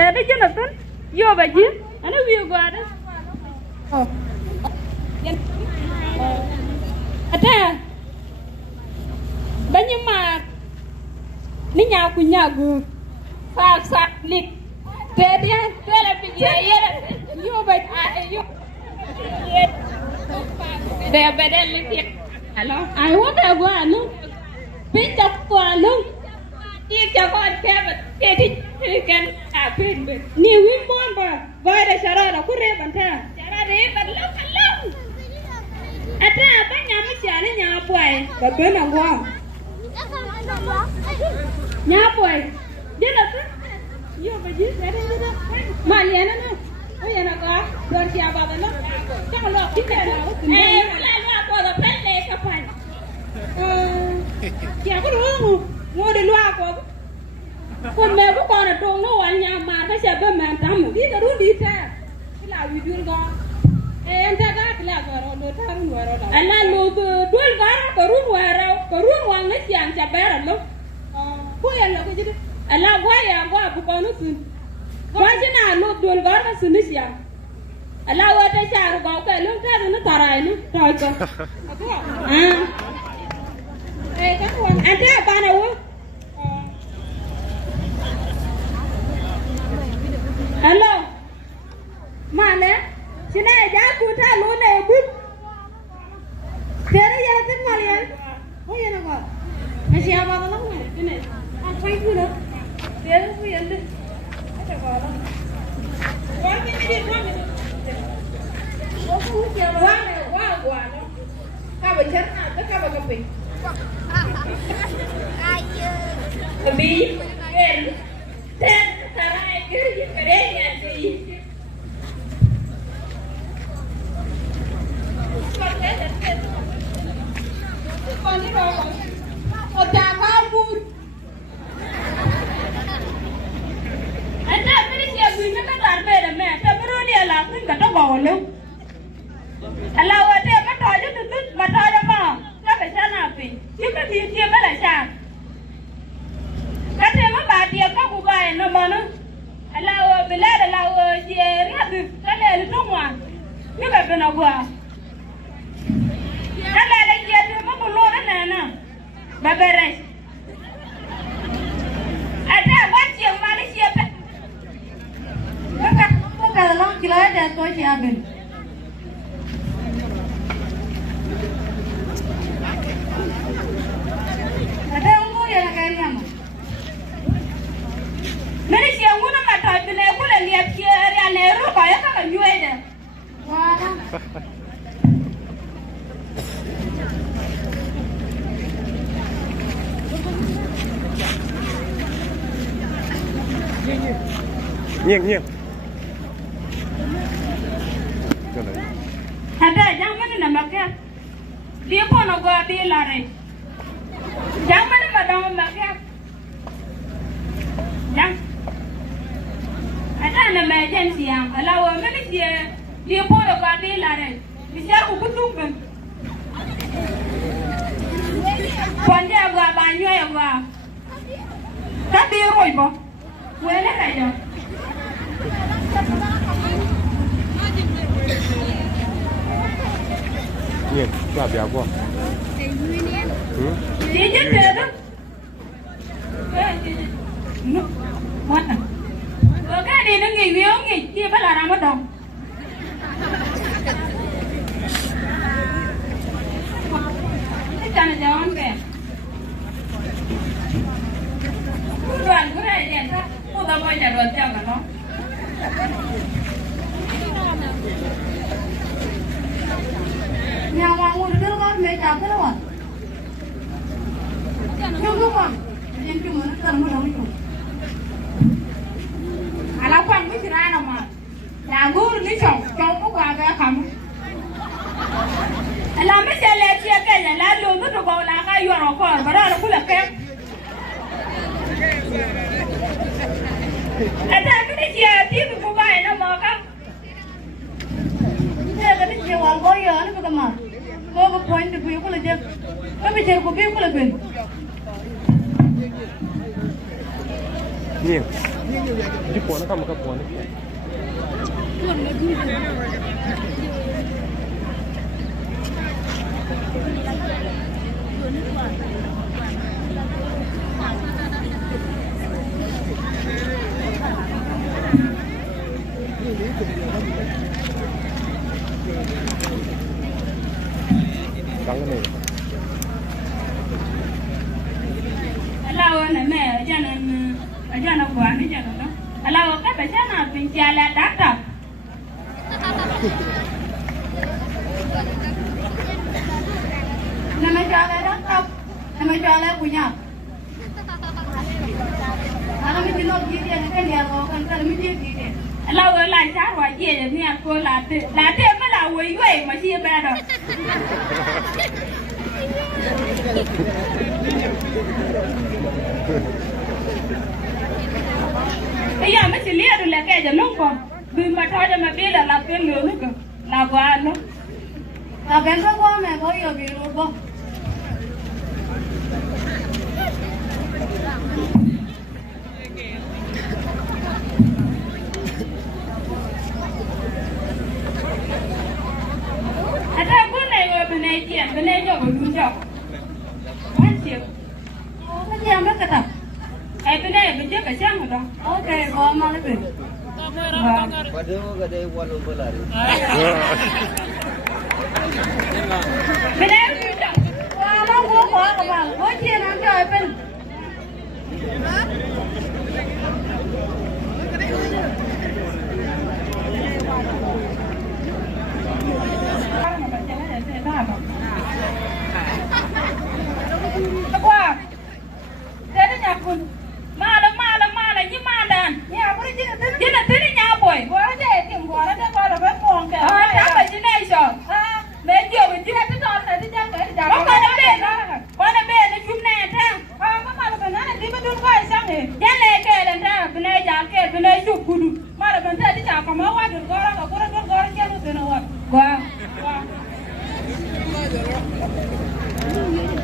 Ada Jonathan, yo baji, ana wiyo go ada. Oh. Ada. Banyi mak. Ni nyaku nyagu. Sak lik. Dia tele piye yo baji yo. Dia bedel lik. Hello. I want to go anu. Pinjam ko anu. Iya jangan kebet, jadi kan apa ini? Ni wimbon ba, ada cara aku reban cara reban long. Ada apa nyamu siapa nyapuai? Bapak nangguam. Nyapuai, dia apa? Yo baju, ada juga. Maliana na, oh ya nak ah, luar siapa benda? Jangan lo kita lah. Lalu aku ada pendek kapan? Siapa dulu? Ngô đi loa của con mẹ của con là trông nó ở nhà mà cái xe bên mẹ tắm đi cái đúng đi thế cái là vì đuôi con em thấy cái là cái rồi thằng người rồi anh là lùi đuôi con cái rú ngoài rồi cái rú ngoài nó chàng chả bé rồi lúc cuối là cái gì đó anh là qua bố con nó xin qua chứ nào lùi đuôi con nó xin nó chàng anh là qua đây chàng rồi cái lúc cái nó tạt lại nó trời cơ anh thấy ba này quá hello mà nè chị này giá cụ tha luôn này bút thế đấy giờ tính mà liền ôi giờ nào còn mày xèo bao nó này cái này ăn quay cứ nữa thế nó quy anh đi cái chả có đâu quá cái đi quá này quá không xèo quá này quá đó cao bệnh chết nào tất cả vào cà phê Bi, ben, ten, tarai, kiri, kiri, nanti. Con đi rồi, ở nhà bao vui. Anh ta mới đi xem phim với các bạn về là mẹ, ta mới đưa đi làm tất cả nó bỏ luôn. Anh lao ở đây bắt đòi chứ tức mà thôi đâu mà, nó phải sao nào vì, chứ cái phim kia mới là sao? Kata emang badia kau bukan nama nu, alau bila alau riat kalau ada semua, ni berapa nak buat? Kalau ada dia tu emang belum ada nana, beberes. Ada wajib Malaysia pe. Bukan long kilo ada tu siapa? Ada umur yang nak kaya mana? Mene si anguna matatu na kula liap kiari ana rupa ya kaka nywele. Wala. Nghiêng. Ada jangan mana nama ke? Dia pun nak gua dia lari. Jangan mana madam makan. Jangan. Ada nama agensi yang kalau mana dia pun nak gua dia lari. Biar aku tunggu. Pandai gua banyu ya gua. Tapi roi bo. Wala aja. Nghiêng, là béo quá. Đi chết rồi đó. Mất à? Cái đi nó nghỉ kia bắt là làm mất đồng. Cái chân là gió ăn kìa. Đoàn cứ này đèn thôi. Cô ta quay nhà đoàn theo cả nó. Nhà hoàng ngồi được con mấy cháu thế đâu ạ? Không không ạ. Em chung nó cần một đồng chung. À lão quanh mới ra đâu mà. Là ngủ đi chồng có quà cái khám. Làm mấy xe lẹ chia cái này là luôn nó gọi là cái yêu nó còn và đó là cũng là kém. Anh ta cái gì tiếp của bài nó mà không? Thế cái gì hoàng có giờ nó có mà. Có cái point của cô là chứ. Có bây giờ của cô là quyền. Nghiêng. Di puan ka maka puan. Đắng này. Lao này mẹ ở cho nó quán đi cho nó. Lao cái phải chắc nào mình cha là đắt rồi. Nằm ở cho là đắt không? Nằm ở cho là của nhau. Kalau mesti nak dia kan dia akan kalau mesti dia. Lao ở lại sát rồi chia được nha cô là thêm mới là quỷ quỷ mà chia ba rồi. Bây giờ mới xử lý được là cái gì nó còn vì mà thôi cho mà biết là cái lửa nữa cơ là quá nó là bên đó qua mẹ có yêu bị luôn không? Ở đây bữa này rồi bên này chuyện bên này cho người luôn chọc quan chịu cái gì em biết cái tập bên đây bên trước cái sáng rồi đó ok có mà lấy về bên đây qua nó có quá các bạn có chia nó trời bên qua thế đấy nhàคุณมาแล้วยิ่งมาดันเนี่ยพวกนี้ยิ่งตื่นเนี่ยบ่อยว่าจะถึงว่าแล้วจะว่าเราไปมองแกถ้าไปที่ไหนชอบแม่เดียวไปที่ไหนที่ตอนไหนที่จังไหนที่จังก็คนนั้นเป็นคนนั้นเป็นในชุมแน่ทั้งก็มาแล้วเป็นนั่นที่มาดูไฟช่างเองยันเลยแกเดินทางเป็นในยามแกเป็นในชุบกุดูมาแล้วเป็นที่จังก็มาว่าดูก็แล้วก็คนนั้นก็แกรู้ตัวว่า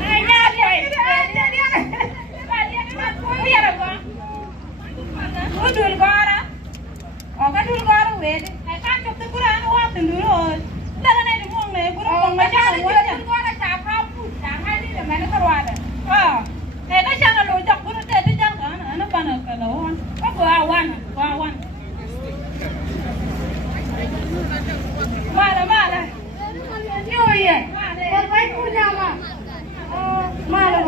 ไอ้ยาใหญ่Udul gora, oka dul gora wede. Ai kan chop tu kuran wa tundur ol. Dala na ni mong me, kurang ma jang wa dul gora cha pa pu, cha hai ni de mane karwada. Ai ka chang lo jak kuru te te jang kan, ana pana ka lo wan. Ka wa wan. Mala. Yo ye. Ko kai ku jama. Mala.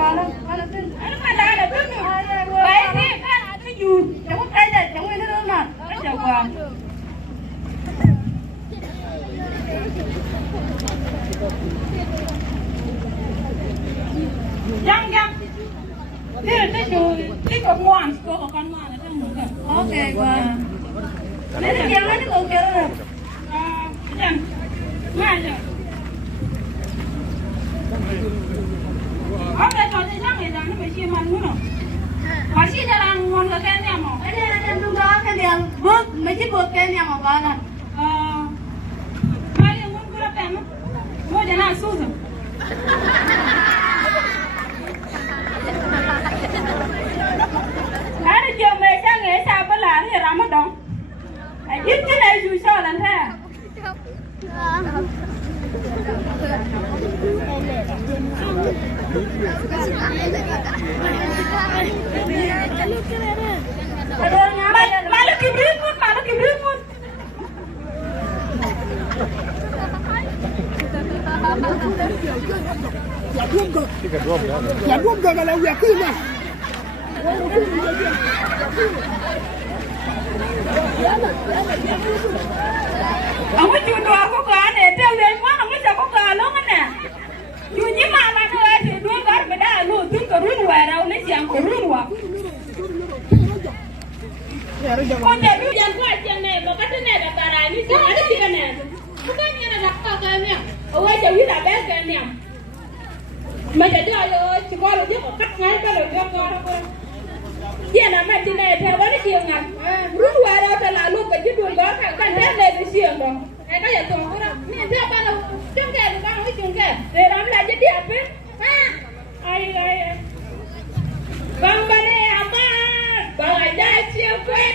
Ana tin. Ana mala tu. Bai ni kanอยู่จังหวัดใดจังหวัดนั้นน่ะไม่เจ้ากว่ายังนี่จะอยู่ที่กับม่วงตัวกับกันม่วงนะจังหวัดโอเคกว่านี่จะยังไม่ได้ตัวเกี่ยวเลยยังมาจ้ะเอาไปตอนที่ช่างเห็นจังนี่ไม่เชื่อมันนู้นหรอmasih jalan ngon ke Kenya mau? Ada tunggu kan dia buk, masih buk Kenya mau bala. Mari ngon berapa emang? Mau jalan susah. Ada jam macam ni siapa lari Ramadan? Itu ni susah lah tak? Malu kibrit pun. Ya dua kalau ya kena. Ông có chịu đùa có cờ này tiêu lên quá ông có sợ có cờ luôn anh nè. Chịu nhí mà thôi thì đuôi gót mà đã luôn tính cờ run hoài đâu lấy chàng cờ run hoài. Con để biết dân qua chân này mà cái này là bà này như sao cái gì nè. Không có như là đặt cờ cái nè. Ở đây chịu biết là bé cái nè. Mà chạy đưa rồi chỉ coi được chứ có cắt ngay cái rồi cho coi đâu coi. Giờ là mà trên này theo đó nó chiều ngặt rút qua đâu ta là luôn cái chiếc đuôi đó thằng con thép này bị xiềng rồi cái có giờ tuần của nó nhìn theo con đâu chung kè thì con nói chung kè để đóng lại chiếc đẹp ấy ha ai con bên đây à ba bà lại đây chiều quét